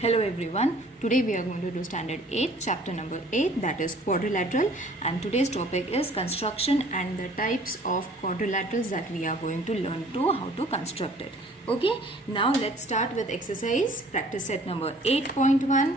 Hello everyone, today we are going to do standard 8 chapter number 8, that is quadrilateral, and today's topic is construction and the types of quadrilaterals that we are going to learn to how to construct it. Okay, now let's start with exercise practice set number 8.1.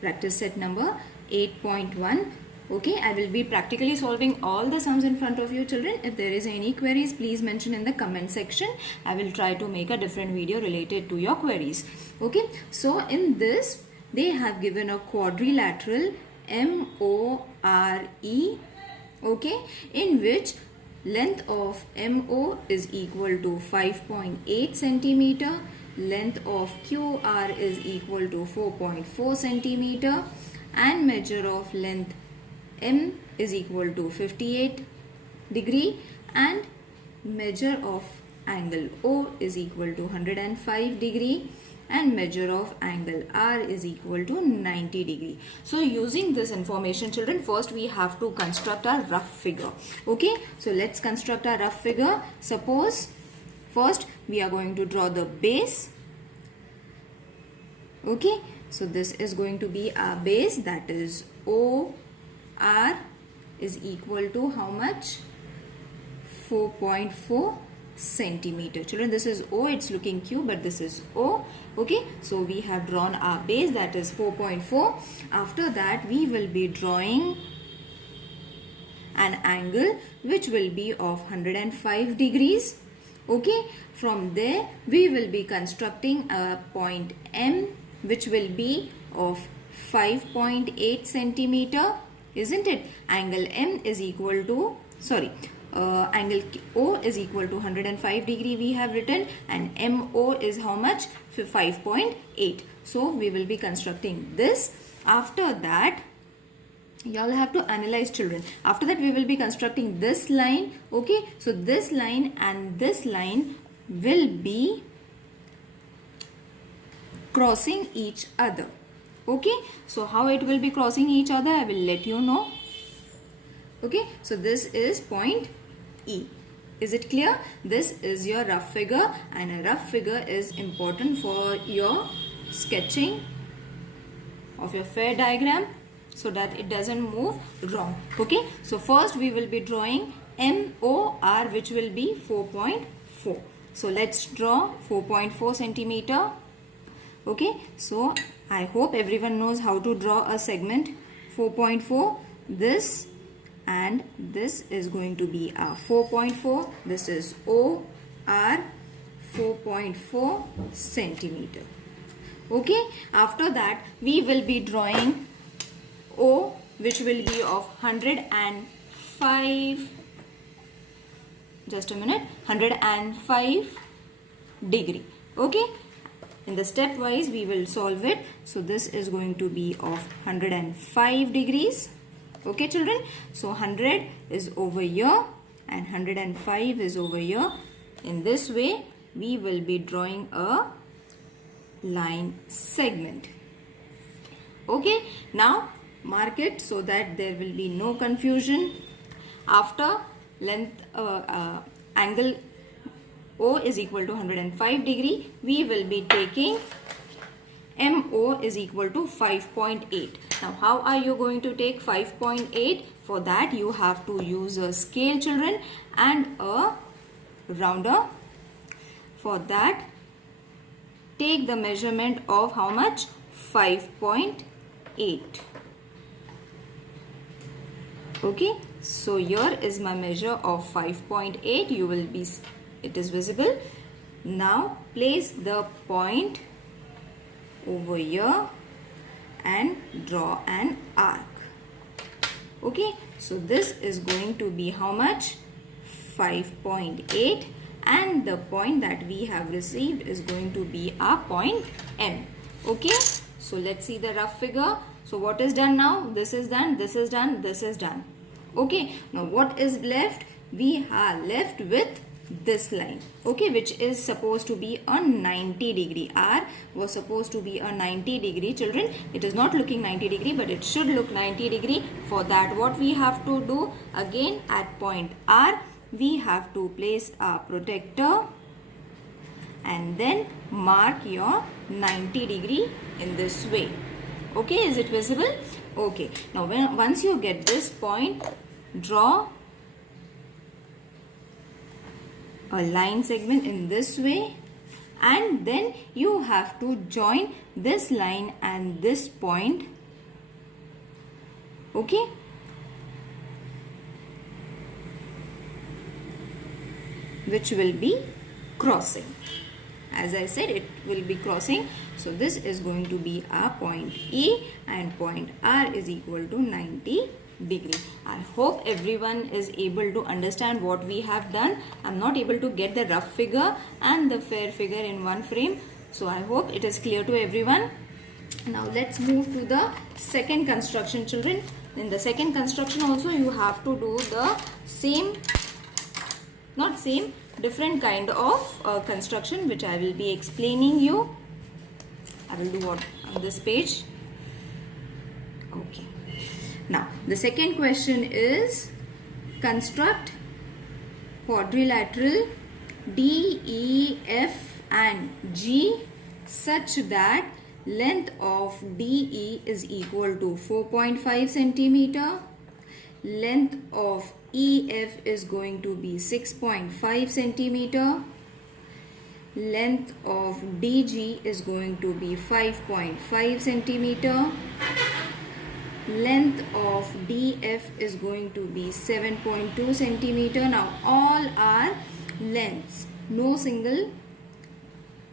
Practice set number 8.1. Okay, I will be practically solving all the sums in front of you children. If there is any queries, please mention in the comment section. I will try to make a different video related to your queries. Okay, so in this they have given a quadrilateral MORE, okay, in which length of MO is equal to 5.8 centimeter, length of QR is equal to 4.4 centimeter, and measure of length M is equal to 58 degree, and measure of angle O is equal to 105 degree, and measure of angle R is equal to 90 degree. So using this information children, first we have to construct our rough figure. Okay, so let's construct our rough figure. Suppose first we are going to draw the base. Okay, so this is going to be our base, that is OR is equal to how much? 4.4 centimeter. Children, this is O, it's looking cube, but this is O. Okay, so we have drawn our base, that is 4.4. After that we will be drawing an angle which will be of 105 degrees. Okay, from there we will be constructing a point M which will be of 5.8 centimeter, isn't it? Angle M is equal to, angle O is equal to 105 degree we have written, and MO is how much? 5.8. So we will be constructing this. After that, you all have to analyze children. After that we will be constructing this line. Okay, so this line and this line will be crossing each other. Okay, so how it will be crossing each other, I will let you know. Okay, so this is point E. Is it clear? This is your rough figure, and a rough figure is important for your sketching of your fair diagram so that it doesn't move wrong. Okay, so first we will be drawing MOR, which will be 4.4. So let's draw 4.4 centimeter. Okay, so I hope everyone knows how to draw a segment 4.4. This and this is going to be a 4.4. This is OR 4.4 centimeter. Okay, after that we will be drawing O, which will be of 105. Just a minute, 105 degree. Okay. In the stepwise we will solve it. So this is going to be of 105 degrees. Okay children, so 100 is over here and 105 is over here. In this way we will be drawing a line segment. Okay, now mark it so that there will be no confusion. After length angle O is equal to 105 degree, we will be taking MO is equal to 5.8. Now how are you going to take 5.8? For that you have to use a scale children and a rounder. For that take the measurement of how much? 5.8. Okay, so here is my measure of 5.8. You will be, it is visible. Now place the point over here and draw an arc. Okay, so this is going to be how much? 5.8, and the point that we have received is going to be our point M. Okay, so let's see the rough figure. So what is done now? This is done, this is done, this is done. Okay, now what is left? We are left with this line, okay, which is supposed to be a 90 degree. R was supposed to be a 90 degree children. It is not looking 90 degree, but it should look 90 degree. For that what we have to do? Again, at point R we have to place our protector and then mark your 90 degree in this way. Okay, is it visible? Okay, now once you get this point, draw a line segment in this way, and then you have to join this line and this point. Okay, which will be crossing. As I said, it will be crossing. So this is going to be our point E, and point R is equal to 90 degree. I hope everyone is able to understand what we have done. I'm not able to get the rough figure and the fair figure in one frame. So I hope it is clear to everyone. Now let's move to the second construction, children. In the second construction also you have to do the same, not same, different kind of construction, which I will be explaining you. I will do what on this page. Okay. Now the second question is construct quadrilateral D, E, F and G such that length of DE is equal to 4.5 centimeter. Length of EF is going to be 6.5 centimeter. Length of DG is going to be 5.5 centimeter. Length of DF is going to be 7.2 centimeter. Now all are lengths. No single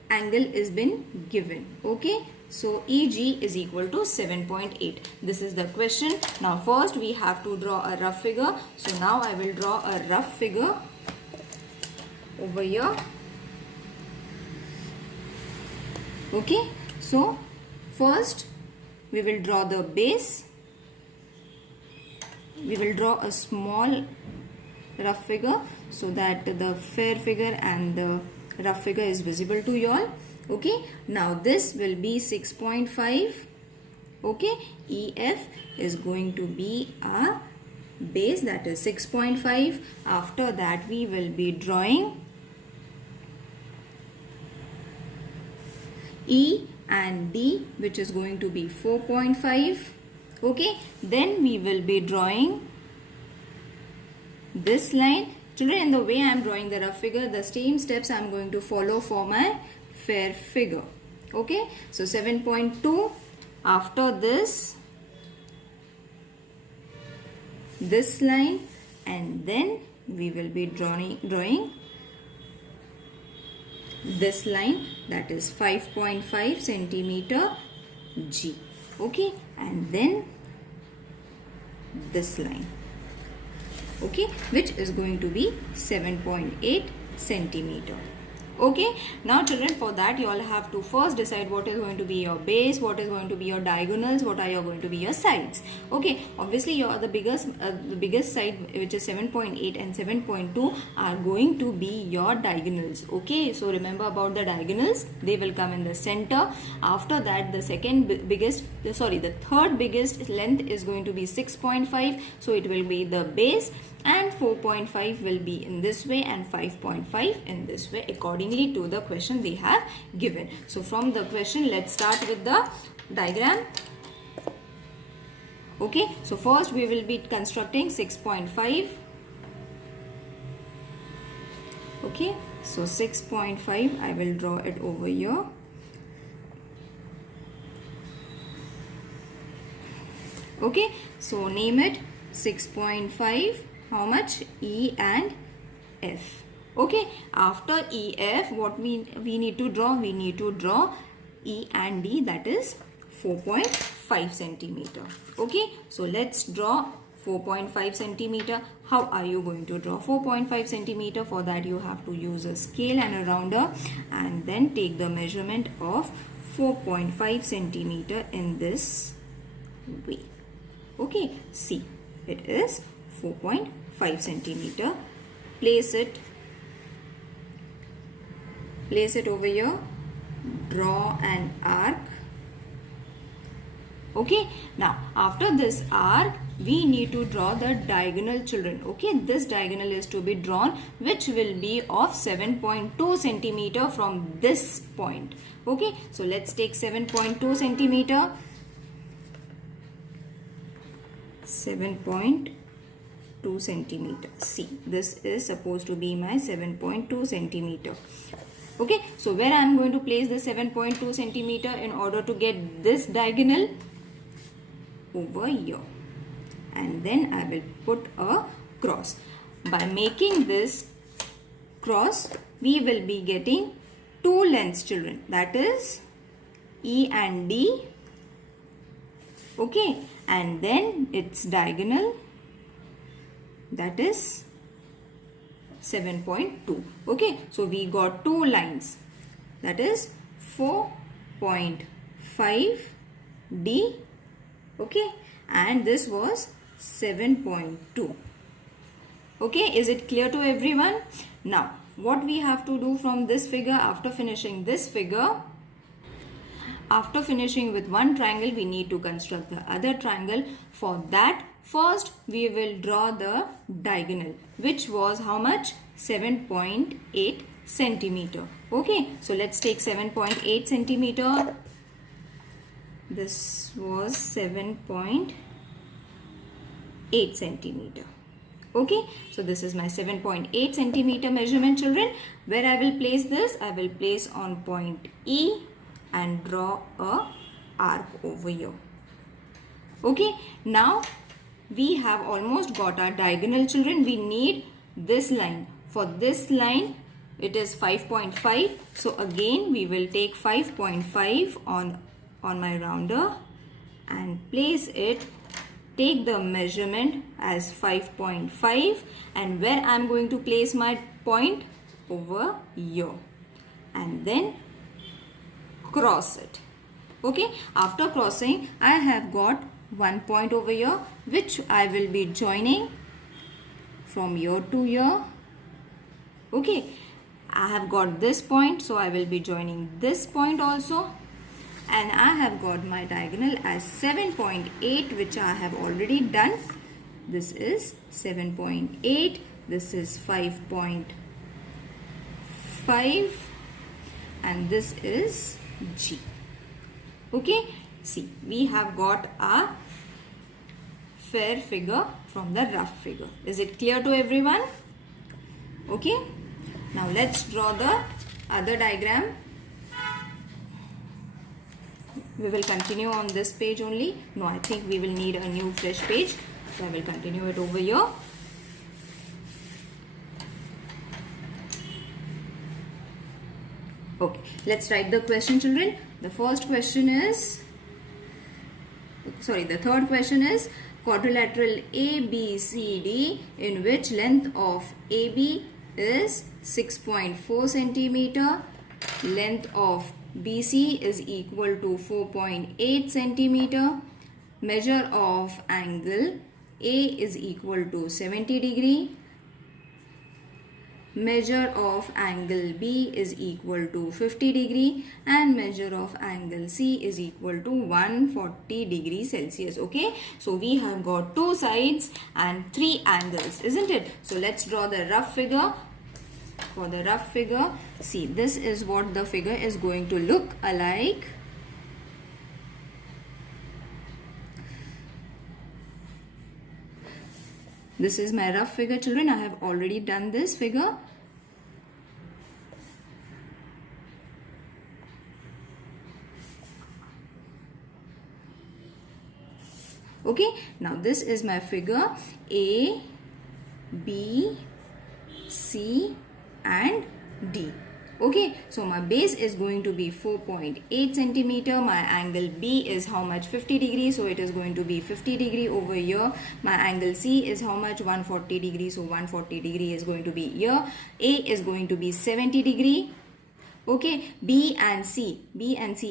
angle is been given. Okay. So EG is equal to 7.8. This is the question. Now first we have to draw a rough figure. So now I will draw a rough figure over here. Okay. So first we will draw the base. We will draw a small rough figure so that the fair figure and the rough figure is visible to you all. Okay, now this will be 6.5. Okay, EF is going to be our base, that is 6.5. After that we will be drawing E and D, which is going to be 4.5. Okay, then we will be drawing this line. Children, in the way I am drawing the rough figure, the same steps I am going to follow for my fair figure. Okay, so 7.2. After this line, and then we will be drawing this line, that is 5.5 centimeter G. Okay, and then this line. Okay, which is going to be 7.8 centimeter. Okay, now children, for that you all have to first decide what is going to be your base, what is going to be your diagonals, what are going to be your sides. Okay, obviously the biggest side, which is 7.8 and 7.2, are going to be your diagonals. Okay, so remember about the diagonals, they will come in the center. After that, the third biggest length is going to be 6.5, so it will be the base, and 4.5 will be in this way and 5.5 in this way, accordingly to the question they have given. So from the question, let's start with the diagram. Okay, so first we will be constructing 6.5. Okay, so 6.5, I will draw it over here. Okay, so name it 6.5. How much? E and F. Okay, after EF, what we need to draw? We need to draw E and D, that is 4.5 centimeter. Okay, so let's draw 4.5 centimeter. How are you going to draw 4.5 centimeter? For that you have to use a scale and a rounder, and then take the measurement of 4.5 centimeter in this way. Okay, see, it is 4.5 centimeter. Place it over here. Draw an arc Okay, now after this arc we need to draw the diagonal, children. Okay, this diagonal is to be drawn, which will be of 7.2 centimeter from this point. Okay, so let's take 7.2 centimeter. 7.2 centimeter. See, this is supposed to be my 7.2 centimeter. Okay, so where I am going to place the 7.2 centimeter in order to get this diagonal? Over here. And then I will put a cross. By making this cross, we will be getting two lengths, children. That is E and D. Okay, and then its diagonal, that is 7.2. Okay, so we got two lines, that is 4.5D. Okay, and this was 7.2. Okay, is it clear to everyone? Now, what we have to do from this figure after finishing this figure? After finishing with one triangle, we need to construct the other triangle. For that, first we will draw the diagonal, which was how much? 7.8 centimeter. Okay, so let's take 7.8 centimeter. This was 7.8 centimeter. Okay, so this is my 7.8 centimeter measurement, children. Where I will place this? I will place on point E and draw a arc over here. Okay, now we have almost got our diagonal, children. We need this line. For this line, it is 5.5. So again, we will take 5.5 on my rounder and place it. Take the measurement as 5.5, and where I am going to place my point? Over here, and then cross it. Okay, after crossing, I have got one point over here, which I will be joining from here to here. Okay, I have got this point, so I will be joining this point also. And I have got my diagonal as 7.8, which I have already done. This is 7.8. This is 5.5. And this is G. Okay. See, we have got a fair figure from the rough figure. Is it clear to everyone? Okay. Now let's draw the other diagram. We will continue on this page only. No, I think we will need a new fresh page. So I will continue it over here. Okay, let's write the question, children. The first question is, the third question is quadrilateral ABCD in which length of AB is 6.4 centimeter, length of BC is equal to 4.8 centimeter. Measure of angle A is equal to 70 degree. Measure of angle B is equal to 50 degree. And measure of angle C is equal to 140 degree Celsius. Okay. So we have got two sides and three angles, isn't it? So let's draw the rough figure. For the rough figure, see, this is what the figure is going to look alike. This is my rough figure, children. I have already done this figure. Okay, now this is my figure A, B, C and D. Okay, so my base is going to be 4.8 centimeter. My angle B is how much? 50 degree. So it is going to be 50 degree over here. My angle C is how much? 140 degree. So 140 degree is going to be here. A is going to be 70 degree. Okay, B and C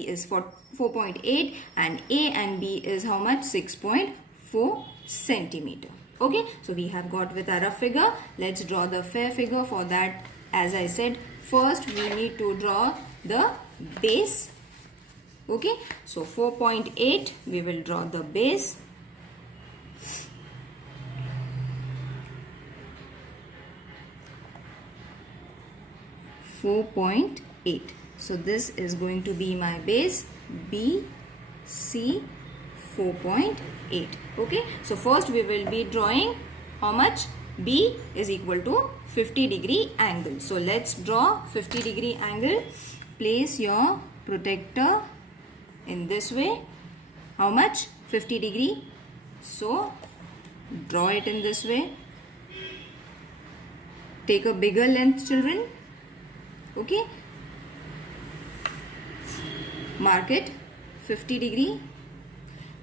is for 4.8 and A and B is how much? 6.4 centimeter. Okay, so we have got with our rough figure. Let's draw the fair figure. For that, as I said, first we need to draw the base. Okay, so 4.8 we will draw the base. .8. So this is going to be my base B C 4.8. Okay, so first we will be drawing how much? B is equal to 50-degree angle. So let's draw 50-degree angle. Place your protector in this way. How much? 50-degree. So draw it in this way. Take a bigger length, children. Okay, mark it 50-degree.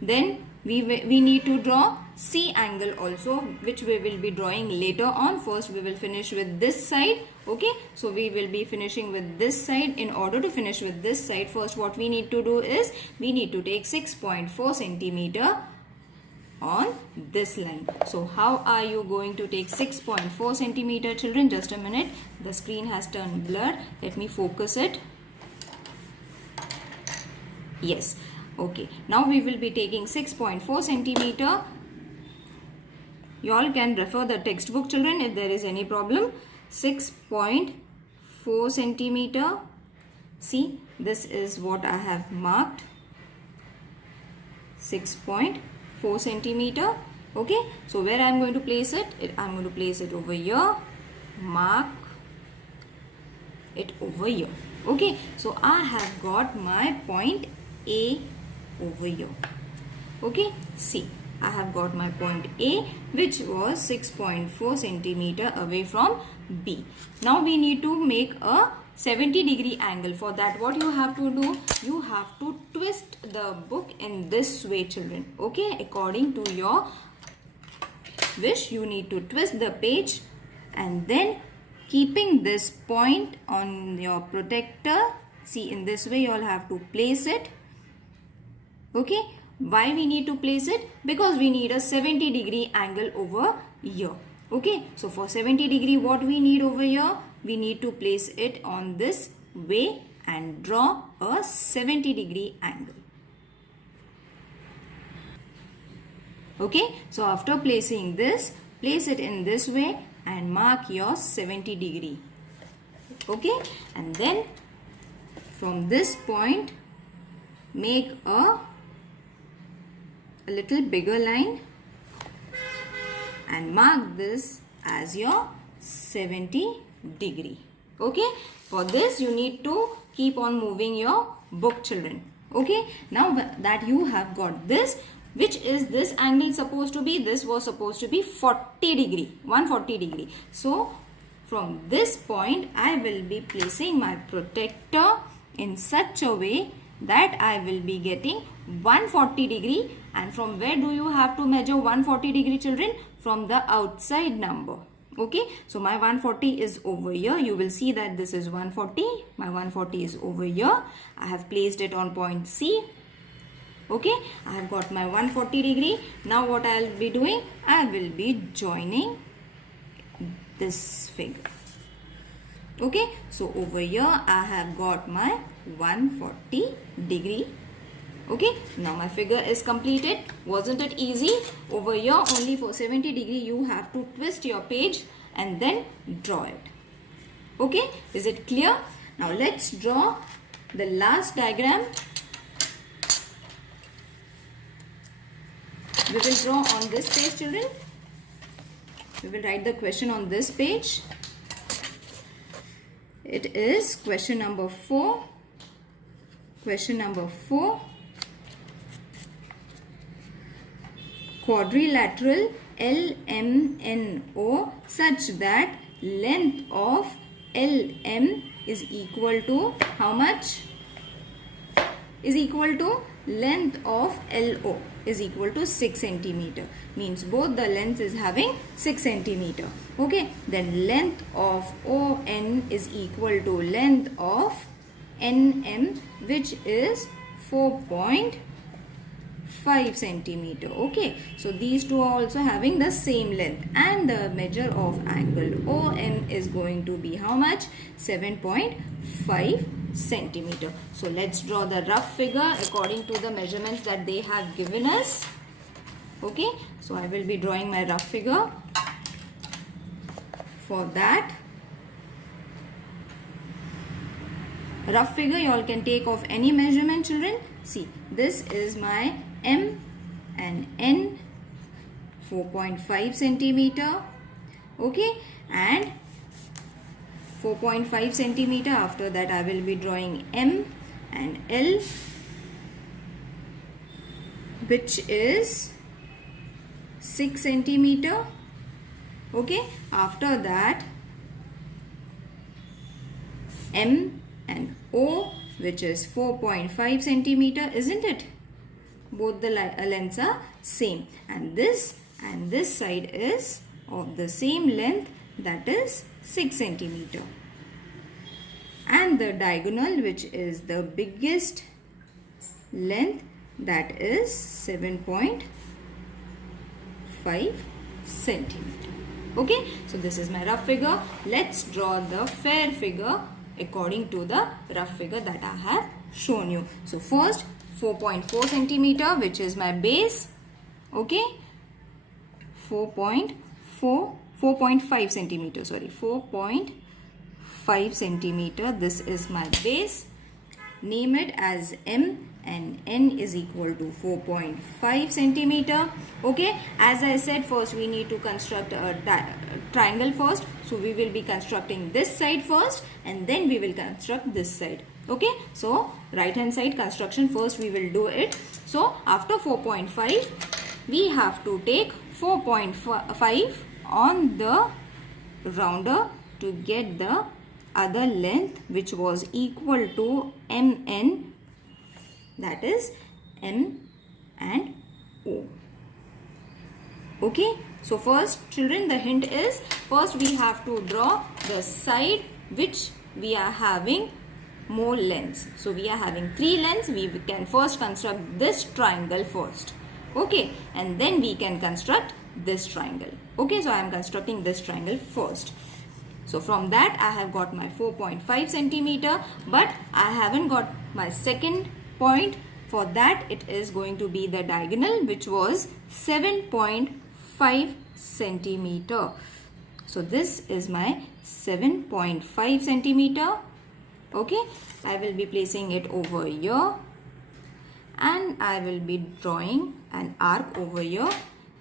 Then we need to draw C angle also, which we will be drawing later on. First we will finish with this side. Okay, so we will be finishing with this side. In order to finish with this side, first what we need to do is we need to take 6.4 centimeter on this line. So how are you going to take 6.4 centimeter, children? Just a minute, the screen has turned blurred. Let me focus it. Yes, okay, now we will be taking 6.4 centimeter. You all can refer the textbook, children, if there is any problem. 6.4 centimeter. See, this is what I have marked. 6.4 centimeter. Okay, so where I am going to place it? I am going to place it over here. Mark it over here. Okay, so I have got my point A over here. Okay, see, I have got my point A, which was 6.4 centimeter away from B. Now we need to make a 70-degree angle. For that, what you have to do? You have to twist the book in this way, children. Okay, according to your wish, you need to twist the page, and then keeping this point on your protector. See, in this way you all have to place it. Okay, why we need to place it? Because we need a 70-degree angle over here. Okay, so for 70-degree, what we need over here? We need to place it on this way and draw a 70-degree angle. Okay, so after placing this, place it in this way and mark your 70-degree. Okay, and then from this point, make a little bigger line and mark this as your 70-degree. Okay, for this you need to keep on moving your book, children. Okay, now that you have got this, which is this angle supposed to be? This was supposed to be 40-degree, 140-degree. So from this point, I will be placing my protector in such a way that I will be getting 140-degree. And from where do you have to measure 140-degree, children? From the outside number. Okay, so my 140 is over here. You will see that this is 140. My 140 is over here. I have placed it on point C. Okay, I have got my 140-degree. Now what I will be doing? I will be joining this figure. Okay, so over here I have got my 140-degree. Okay, now my figure is completed. Wasn't it easy? Over here only for 70-degree you have to twist your page and then draw it. Okay, is it clear? Now let's draw the last diagram. We will draw on this page, children. We will write the question on this page. It is question number 4. Question number 4. Quadrilateral LMNO such that length of LM is equal to how much? Is equal to length of LO is equal to 6 centimeter. Means both the lengths is having 6 centimeter. Okay, then length of ON is equal to length of NM, which is 4.5 centimeter. Okay, so these two are also having the same length, and the measure of angle OM is going to be how much? 7.5 centimeter. So let's draw the rough figure according to the measurements that they have given us. Okay, so I will be drawing my rough figure. For that rough figure, you all can take of any measurement, children. See, this is my M and N, 4.5 centimeter. Okay, and 4.5 centimeter. After that, I will be drawing M and L, which is 6 centimeter. Okay, after that, M and O, which is 4.5 centimeter, isn't it? Both the lengths are same, and this side is of the same length, that is 6 centimeter. And the diagonal, which is the biggest length, that is 7.5 centimeter. Okay, so this is my rough figure. Let's draw the fair figure according to the rough figure that I have shown you. So first, 4.4 centimeter, which is my base. Okay, 4.5 centimeter, sorry, 4.5 centimeter. This is my base. Name it as M, and N is equal to 4.5 centimeter. Okay, as I said, first we need to construct a triangle first. So we will be constructing this side first, and then we will construct this side. Okay, so right hand side construction first we will do it. So after 4.5, we have to take 4.5 on the rounder to get the other length, which was equal to MN, that is M and O. Okay, so first, children, the hint is, first we have to draw the side which we are having more lengths. So we are having 3 lengths. We can first construct this triangle first. Okay, and then we can construct this triangle. Okay, so I am constructing this triangle first. So from that I have got my 4.5 centimeter, but I haven't got my second point. For that, it is going to be the diagonal, which was 7.5 centimeter. So this is my 7.5 centimeter. Okay, I will be placing it over here, and I will be drawing an arc over here.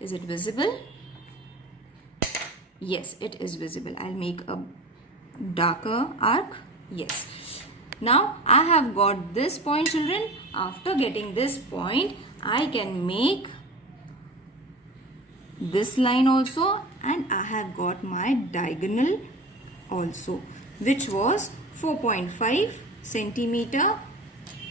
Is it visible? Yes, it is visible. I'll make a darker arc. Yes. Now I have got this point, children. After getting this point, I can make this line also, and I have got my diagonal also, which was 4.5 centimeter.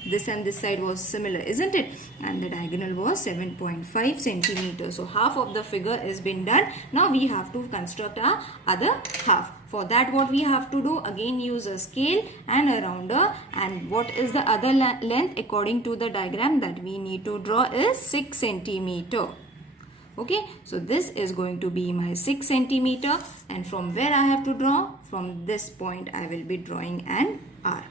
This and this side was similar, isn't it? And the diagonal was 7.5 centimeter. So half of the figure is been done. Now we have to construct our other half. For that, what we have to do, again use a scale and a rounder. And what is the other length according to the diagram that we need to draw is 6 centimeter. Okay, so this is going to be my 6 centimeter. And from where I have to draw? From this point I will be drawing an arc.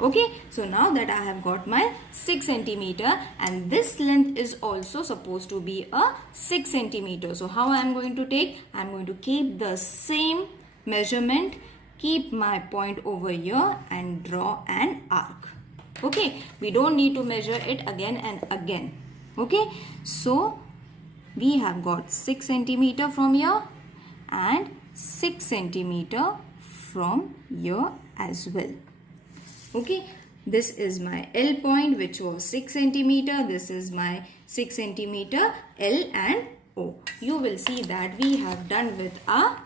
Okay, so now that I have got my 6 centimeter, and this length is also supposed to be a 6 centimeter. So how I am going to take? I am going to keep the same measurement, keep my point over here and draw an arc. Okay, we don't need to measure it again and again. Okay, so we have got 6 centimeter from here and 6 centimeter from here as well. Okay, this is my L point, which was 6 centimeter. This is my 6 centimeter L and O. You will see that we have done with a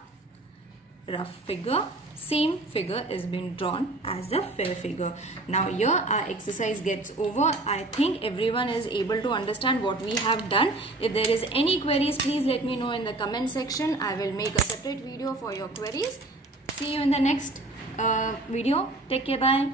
rough figure. Same figure is been drawn as the fair figure. Now here our exercise gets over. I think everyone is able to understand what we have done. If there is any queries, please let me know in the comment section. I will make a separate video for your queries. See you in the next video. Take care. Bye.